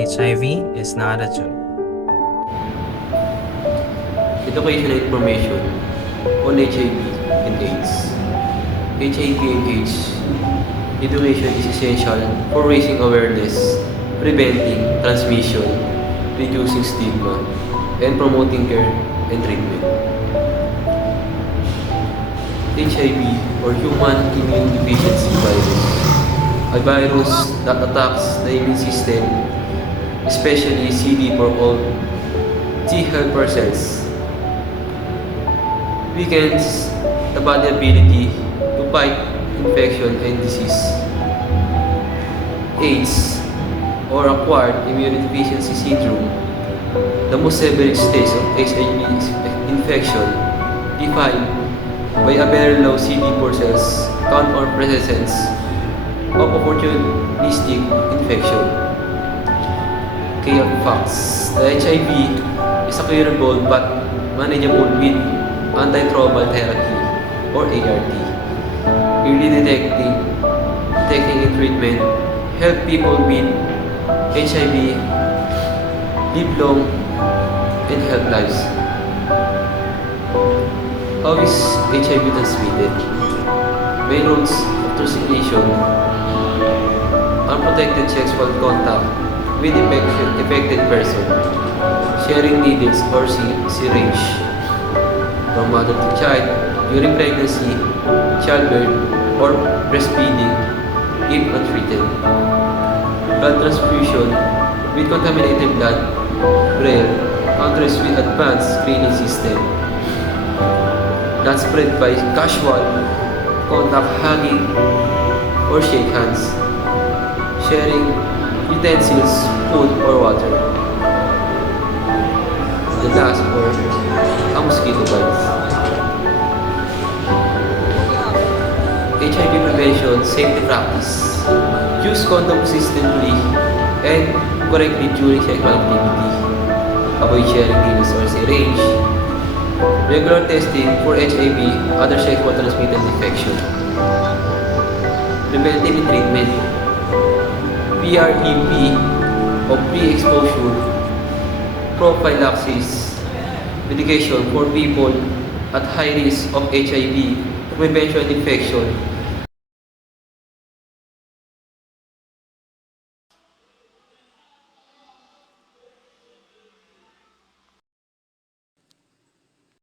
HIV is not a joke. Educational information on HIV and AIDS. HIV and AIDS education is essential for raising awareness, preventing transmission, reducing stigma, and promoting care and treatment. HIV or human immune deficiency virus, a virus that attacks the immune system, especially CD4 all T helper cells, weakens the body ability to fight infection and disease. AIDS or acquired immunodeficiency syndrome, the most severe stage of HIV infection, defined by a very low CD4 cells count or presence of opportunistic infection. Key of facts: the HIV is a curable but manageable with antiretroviral therapy or ART. Early detecting and treatment help people with HIV live long and healthy lives. How is HIV transmitted? Main routes of transmission: unprotected sexual contact with affected person, sharing needles or syringe, from mother to child during pregnancy, childbirth, or breastfeeding if untreated. Blood transfusion with contaminated blood, rare, countries with advanced screening system. Not spread by casual contact, hugging, or shake hands, sharing utensils, food, or water. The last, or a mosquito bites. HIV prevention safety practice: use condom consistently and correctly during sexual activity. Avoid sharing needles or syringe. Regular testing for HIV, other sexual transmitted infection. Preventive treatment: PrEP or pre-exposure prophylaxis medication for people at high risk of HIV prevention infection